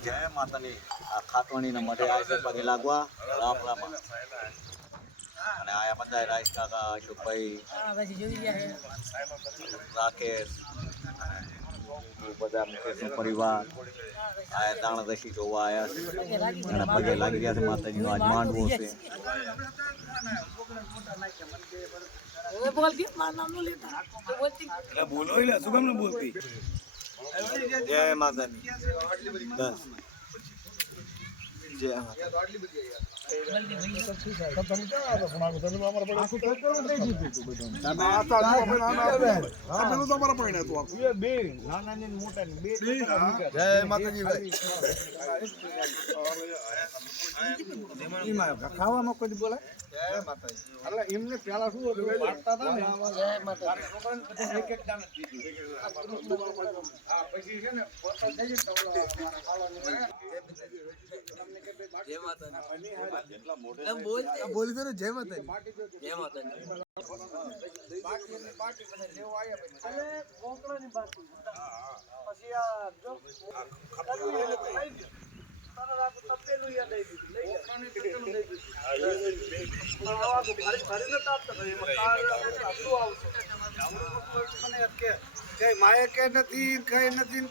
જય માતાની આ ખાતવાણીના મઢે આવે છે પગે લાગવા રાપરામાં અને આયા બધા રાઈસ કાકા અશોકભાઈ રાકેશ બધા મુકેશનો પરિવાર આયા દાણદશી જોવા આવ્યા છે અને પગે લાગી રહ્યા છે માતાજીનો આજ માંડવો છે બોલો શું કામ ન બોલતી જય માતાજી બસ જય ખાવામાં કોઈ બોલે જય માતાજી એટલે એમને પેલા શું વાંચતા હતા ને જય માતાજી એક એક દાણા પછી છે ને પોતા થઈ જય માતાજી બોલી દો ને જય માતાજી જય માતાજી બાકી એમની પાર્ટી બધા લેવા આવ્યા એટલે કોકડાની બાકી પછી આ જો તપેલું યાદ આવી દીધું લઈ માએ કે નથી કઈ નથી